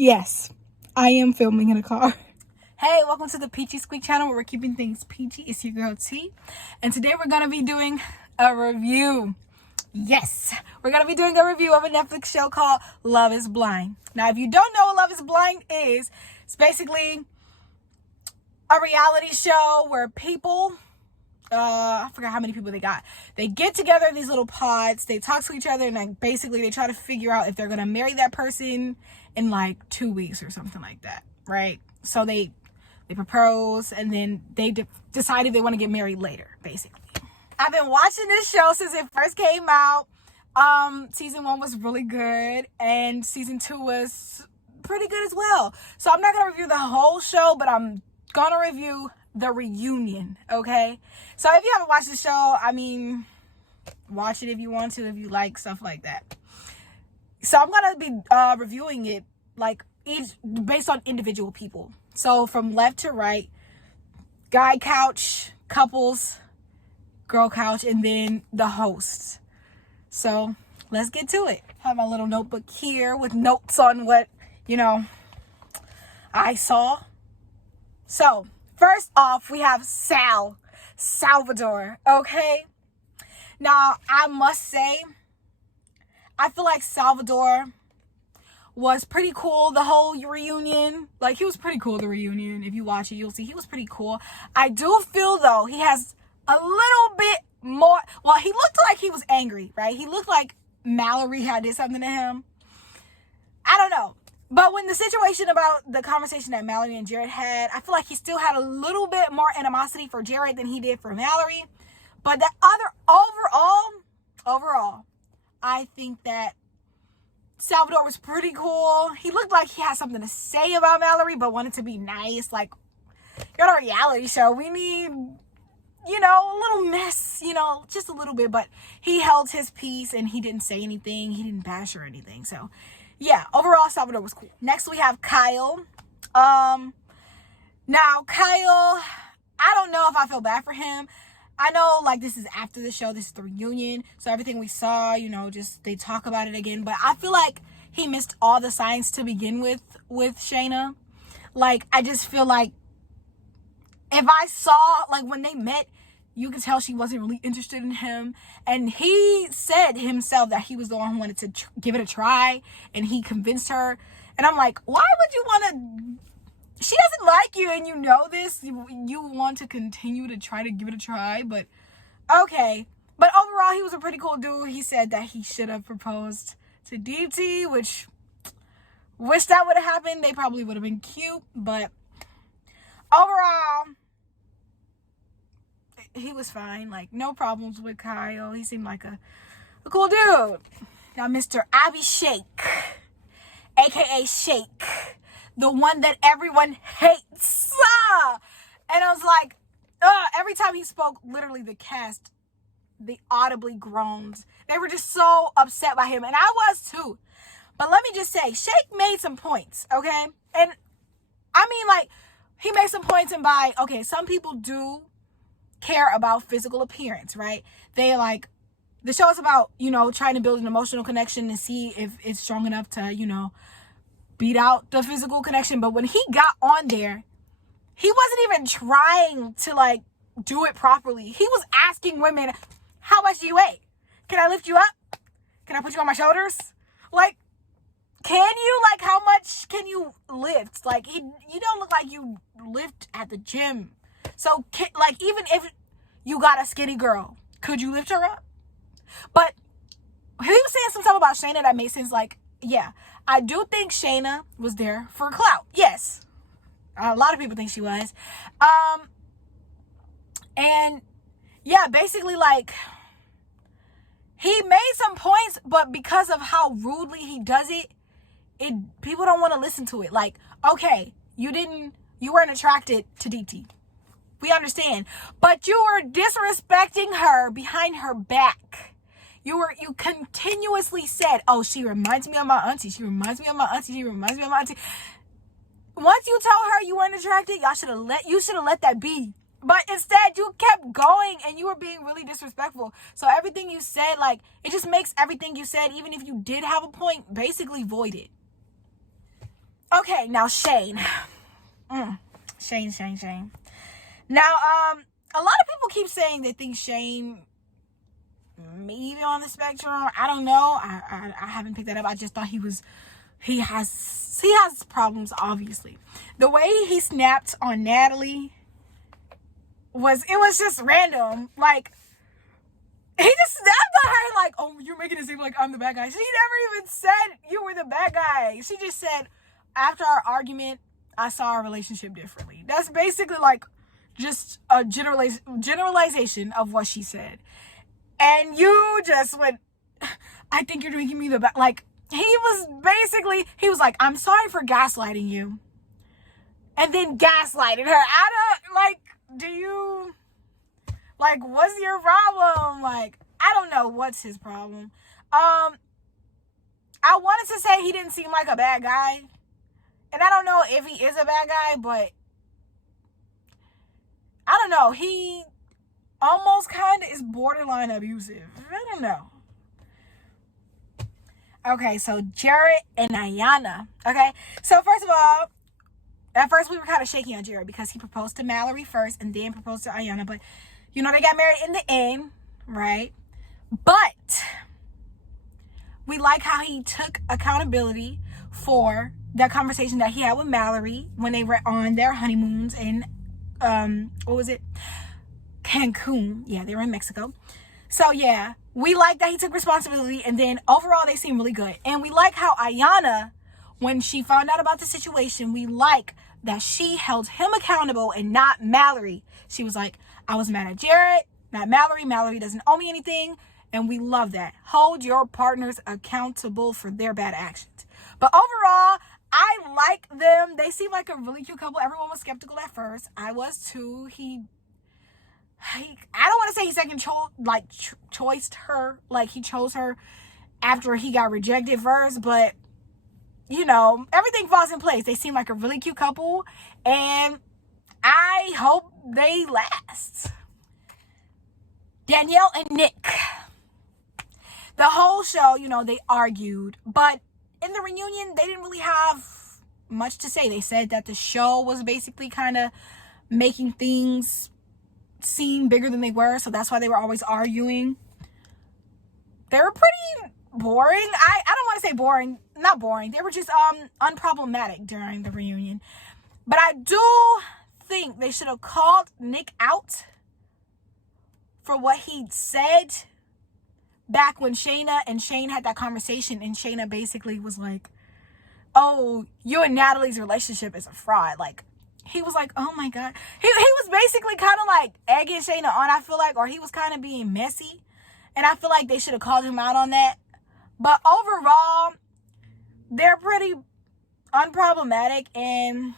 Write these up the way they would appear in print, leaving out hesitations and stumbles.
Yes, I am filming in a car. Hey, welcome to the Peachy Squeak channel where we're keeping things peachy. It's your girl T. And today we're going to be doing a review. Yes, we're going to be doing a review of a Netflix show called Love is Blind. Now, if you don't know what Love is Blind is, it's basically a reality show where people, I forgot how many people they got. They get together in these little pods, they talk to each other, and like basically they try to figure out if they're going to marry that person in like 2 weeks or something like that, right? So they propose and then they decide if they want to get married later, basically. I've been watching this show since it first came out. Season 1 was really good and season 2 was pretty good as well. So I'm not going to review the whole show, but I'm going to review the reunion, okay? So if you haven't watched the show, I mean, watch it if you want to, if you like stuff like that. So I'm going to be reviewing it like each based on individual people. So from left to right, guy couch, couples, girl couch, and then the hosts. So let's get to it. I have my little notebook here with notes on what, I saw. So first off, we have Sal Salvador, okay? Now, I must say, I feel like Salvador was pretty cool, the whole reunion. Like, he was pretty cool, the reunion. If you watch it, you'll see he was pretty cool. I do feel, though, he has a little bit more... Well, he looked like he was angry, right? He looked like Mallory had did something to him. I don't know. But when the situation about the conversation that Mallory and Jared had, I feel like he still had a little bit more animosity for Jared than he did for Mallory. But the other, overall, I think that Salvador was pretty cool. He looked like he had something to say about Mallory, but wanted to be nice. Like, you're on a reality show. We need, a little mess, just a little bit. But he held his peace and he didn't say anything. He didn't bash or anything. So, yeah, overall, Salvador was cool. Next, we have Kyle. Now, Kyle, I don't know if I feel bad for him. I know, like, this is after the show. This is the reunion. So everything we saw, just they talk about it again. But I feel like he missed all the signs to begin with Shayna. Like, I just feel like if I saw, like, when they met, you could tell she wasn't really interested in him. And he said himself that he was the one who wanted to give it a try. And he convinced her. And I'm like, why would you want to... She doesn't like you and you know this. You want to continue to try to give it a try. But, okay. But overall, he was a pretty cool dude. He said that he should have proposed to DT, which... Wish that would have happened. They probably would have been cute. But, overall... He was fine. Like, no problems with Kyle. He seemed like a cool dude. Now, Mr. Abhishek, a.k.a. Shake. The one that everyone hates. And I was like, every time he spoke, literally the cast, they audibly groaned. They were just so upset by him. And I was too. But let me just say, Shake made some points, okay? And I mean, like, he made some points and okay, some people do care about physical appearance, right? They like, the show is about, trying to build an emotional connection and see if it's strong enough to, beat out the physical connection. But when he got on there, he wasn't even trying to like do it properly. He was asking women, how much do you weigh? Can I lift you up? Can I put you on my shoulders? Like, can you, like, how much can you lift? Like, you don't look like you lift at the gym. So, like, even if you got a skinny girl, could you lift her up? But he was saying some stuff about Shayna that made sense. Like, yeah, I do think Shayna was there for clout. Yes. A lot of people think she was. And, yeah, basically, like, he made some points, but because of how rudely he does it, people don't want to listen to it. Like, okay, you weren't attracted to DT. We understand. But you were disrespecting her behind her back. You continuously said, oh, she reminds me of my auntie. She reminds me of my auntie. She reminds me of my auntie. Once you tell her you weren't attracted, you should have let that be. But instead, you kept going and you were being really disrespectful. So everything you said, like, it just makes everything you said, even if you did have a point, basically voided. Okay, now Shane. Shane. Now, a lot of people keep saying they think Shane maybe on the spectrum. I don't know. I haven't picked that up. I just thought he has problems, obviously. The way he snapped on Natalie was just random. Like, he just snapped at her like, oh, you're making it seem like I'm the bad guy. She never even said you were the bad guy. She just said, after our argument, I saw our relationship differently. That's basically like just a generalization of what she said. And you just went, I think you're making me the bad. Like, he was like, I'm sorry for gaslighting you. And then gaslighted her. What's your problem? Like, I don't know what's his problem. I wanted to say he didn't seem like a bad guy. And I don't know if he is a bad guy, but I don't know. He almost kind of is borderline abusive. I don't know. Okay, so Jared and Ayanna. Okay, so first of all, at first we were kind of shaky on Jared because he proposed to Mallory first and then proposed to Ayanna. But, you know, they got married in the end, right? But we like how he took accountability for that conversation that he had with Mallory when they were on their honeymoons in, what was it? Cancun. Yeah, they were in Mexico. So, yeah, we like that he took responsibility, and then overall they seem really good. And we like how Ayanna, when she found out about the situation, we like that she held him accountable and not Mallory. She was like, I was mad at Jared, not Mallory. Mallory doesn't owe me anything. And we love that. Hold your partners accountable for their bad actions. But overall, I like them. They seem like a really cute couple. Everyone was skeptical at first. I was too. I don't want to say he second choiced her. Like, he chose her after he got rejected first. But, you know, everything falls in place. They seem like a really cute couple. And I hope they last. Danielle and Nick. The whole show, you know, they argued. But in the reunion, they didn't really have much to say. They said that the show was basically kind of making things seem bigger than they were. So that's why they were always arguing. They were pretty boring. I don't want to say boring. Not boring. They were just unproblematic during the reunion. But I do think they should have called Nick out for what he said back when Shayna and Shane had that conversation, and Shayna basically was like, oh, you and Natalie's relationship is a fraud. Like, he was like, oh my God. He was basically kind of like egging Shayna on, I feel like, or he was kind of being messy. And I feel like they should have called him out on that. But overall, they're pretty unproblematic and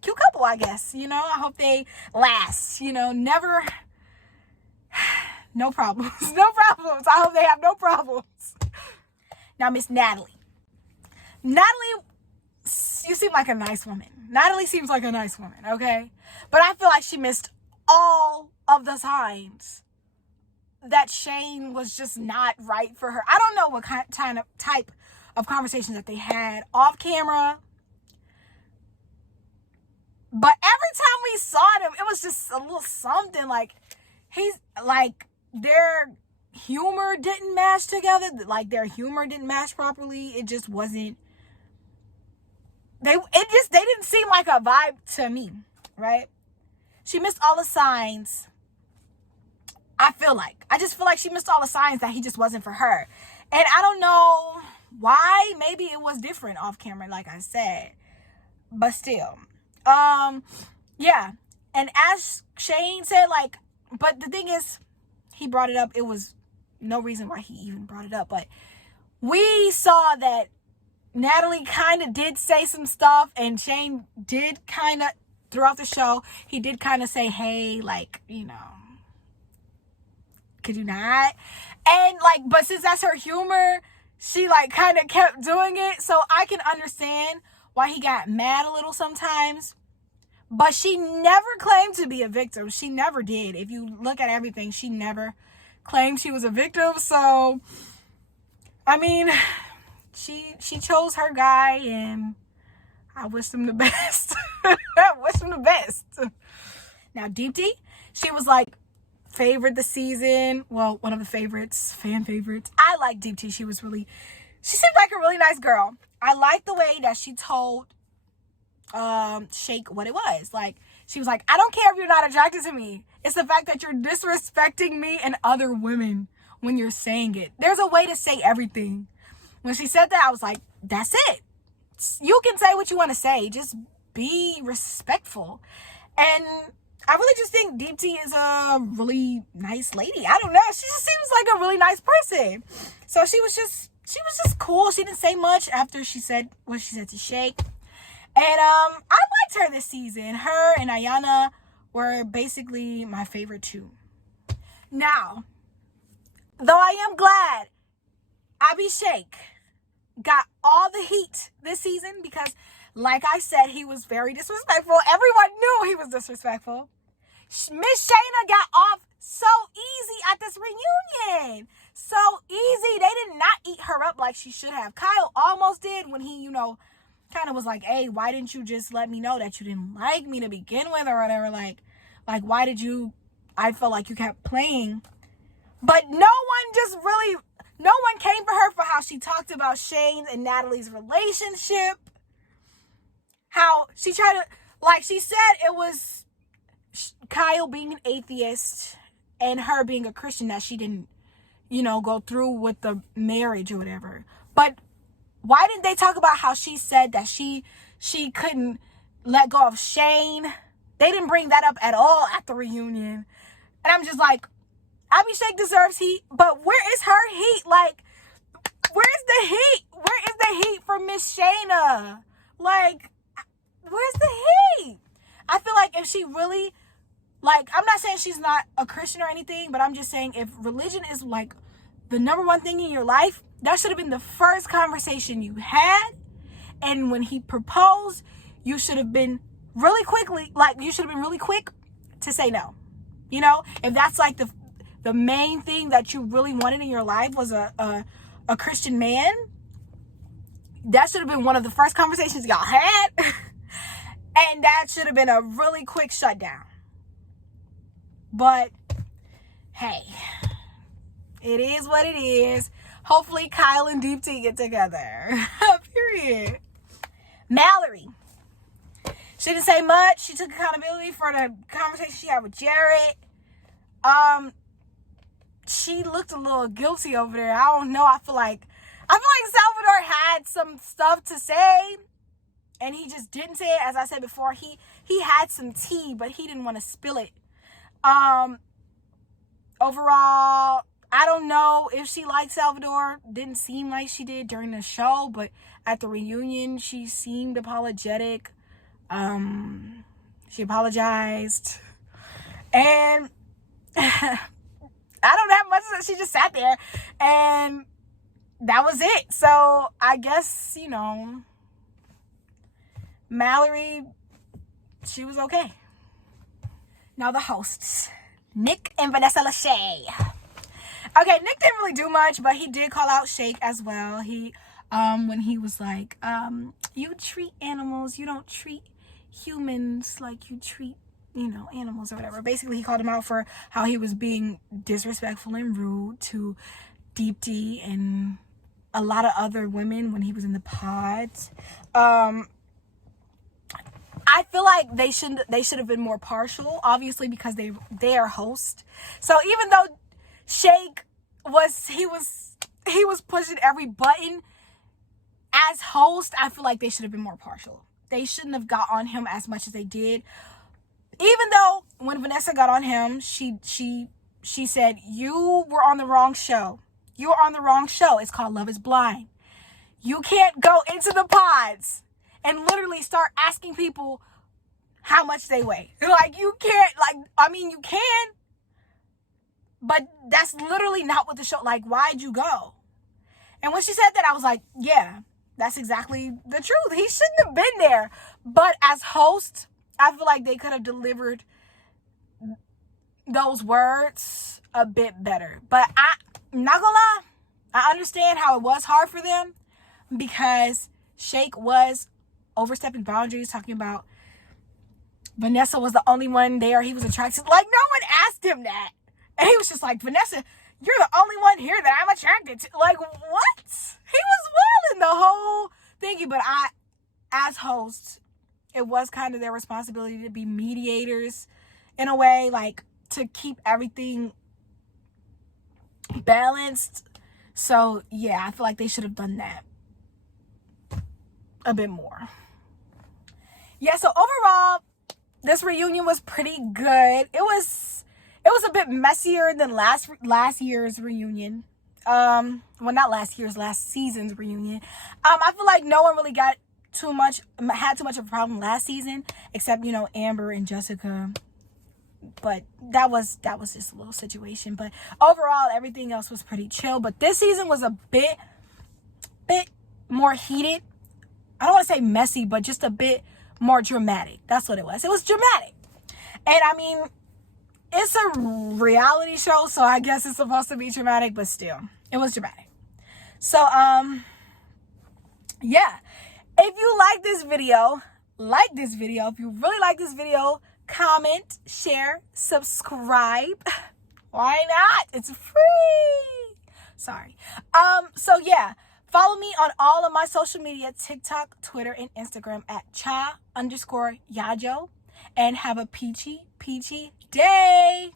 cute couple, I guess. You know, I hope they last. You know, never... No problems. No problems. I hope they have no problems. Now, Miss Natalie. Natalie, you seem like a nice woman. Natalie seems like a nice woman, okay? But I feel like she missed all of the signs that Shane was just not right for her. I don't know what type of conversations that they had off camera. But every time we saw them, it was just a little something. Like, he's like... their humor didn't match together. Like, their humor didn't match properly. It just wasn't. They didn't seem like a vibe to me, right? She missed all the signs. I just feel like she missed all the signs that he just wasn't for her. And I don't know why. Maybe it was different off camera, like I said. But still. Yeah. And as Shane said, like, but the thing is, he brought it up. It was no reason why he even brought it up. But we saw that Natalie kind of did say some stuff. And Shane did kind of, throughout the show, he did kind of say, hey, like, you know, could you not? And, like, but since that's her humor, she, like, kind of kept doing it. So I can understand why he got mad a little sometimes. But she never claimed to be a victim. She never did. If you look at everything, she never claimed she was a victim. So, I mean, she chose her guy, and I wish them the best. I wish them the best. Now, Deepti, she was like favorite this season. Well, one of the favorites, fan favorites. I like Deepti. She seemed like a really nice girl. I like the way that she told Shake what it was. Like, she was like, I don't care if you're not attracted to me. It's the fact that you're disrespecting me and other women when you're saying it. There's a way to say everything. When she said that, I was like, that's it. You can say what you want to say. Just be respectful. And I really just think Deepti is a really nice lady. I don't know. She just seems like a really nice person. So she was just cool. She didn't say much after she said what she said to Shake. And I liked her this season. Her and Ayanna were basically my favorite too. Now, though I am glad Shake got all the heat this season because, like I said, he was very disrespectful. Everyone knew he was disrespectful. Miss Shayna got off so easy at this reunion. So easy. They did not eat her up like she should have. Kyle almost did when he, kind of was like, hey, why didn't you just let me know that you didn't like me to begin with or whatever? Like why did you, I felt like you kept playing. But no one came for her for how she talked about Shane and Natalie's relationship. How she tried to, like she said, it was Kyle being an atheist and her being a Christian that she didn't, go through with the marriage or whatever. But why didn't they talk about how she said that she couldn't let go of Shane? They didn't bring that up at all at the reunion. And I'm just like, Shake deserves heat, but where is her heat? Like, where's the heat? Where is the heat for Miss Shayna? Like, where's the heat? I feel like if she really, like, I'm not saying she's not a Christian or anything, but I'm just saying if religion is like the number one thing in your life, that should have been the first conversation you had. And when he proposed, you should have been really quick to say no. If that's like the main thing that you really wanted in your life was a Christian man, that should have been one of the first conversations y'all had. And that should have been a really quick shutdown. But hey, it is what it is. Hopefully Kyle and Deepti get together. Period. Mallory. She didn't say much. She took accountability for the conversation she had with Jared. She looked a little guilty over there. I don't know. I feel like Salvador had some stuff to say, and he just didn't say it. As I said before, he had some tea, but he didn't want to spill it. Overall, I don't know if she liked Salvador. Didn't seem like she did during the show, but at the reunion, she seemed apologetic. She apologized. And I don't have much. She just sat there and that was it. So I guess, Mallory, she was okay. Now the hosts, Nick and Vanessa Lachey. Okay, Nick didn't really do much, but he did call out Shake as well. He, when he was like, you treat animals, you don't treat humans like you treat, animals or whatever. Basically, he called him out for how he was being disrespectful and rude to Deepti and a lot of other women when he was in the pods. I feel like they should have been more partial, obviously, because they are host. So even though Shake was pushing every button as host, I feel like they should have been more partial. They shouldn't have got on him as much as they did. Even though when Vanessa got on him, she said, you were on the wrong show. You were on the wrong show. It's called Love is Blind. You can't go into the pods and literally start asking people how much they weigh. Like, you can't, you can, but that's literally not what the show, why'd you go? And when she said that, I was like, yeah, that's exactly the truth. He shouldn't have been there. But as host, I feel like they could have delivered those words a bit better. But I'm not gonna lie, I understand how it was hard for them. because Shake was overstepping boundaries, talking about Vanessa was the only one there he was attracted to. Like, no one asked him that. And he was just like, Vanessa, you're the only one here that I'm attracted to. Like, what? He was wilding the whole thingy. But as hosts, it was kind of their responsibility to be mediators in a way, like, to keep everything balanced. So, yeah, I feel like they should have done that a bit more. Yeah, so overall, this reunion was pretty good. It was a bit messier than last year's reunion. Well, not last year's, last season's reunion. I feel like no one really had too much of a problem last season, except, Amber and Jessica. But that was just a little situation. But overall, everything else was pretty chill. But this season was a bit more heated. I don't want to say messy, but just a bit more dramatic. That's what it was. It was dramatic. And I mean, it's a reality show, so I guess it's supposed to be dramatic, but still, it was dramatic. So, yeah. If you like this video, if you really like this video, comment, share, subscribe. Why not? It's free. Sorry. So yeah, follow me on all of my social media, TikTok, Twitter, and Instagram at cha_yajo. And have a peachy day.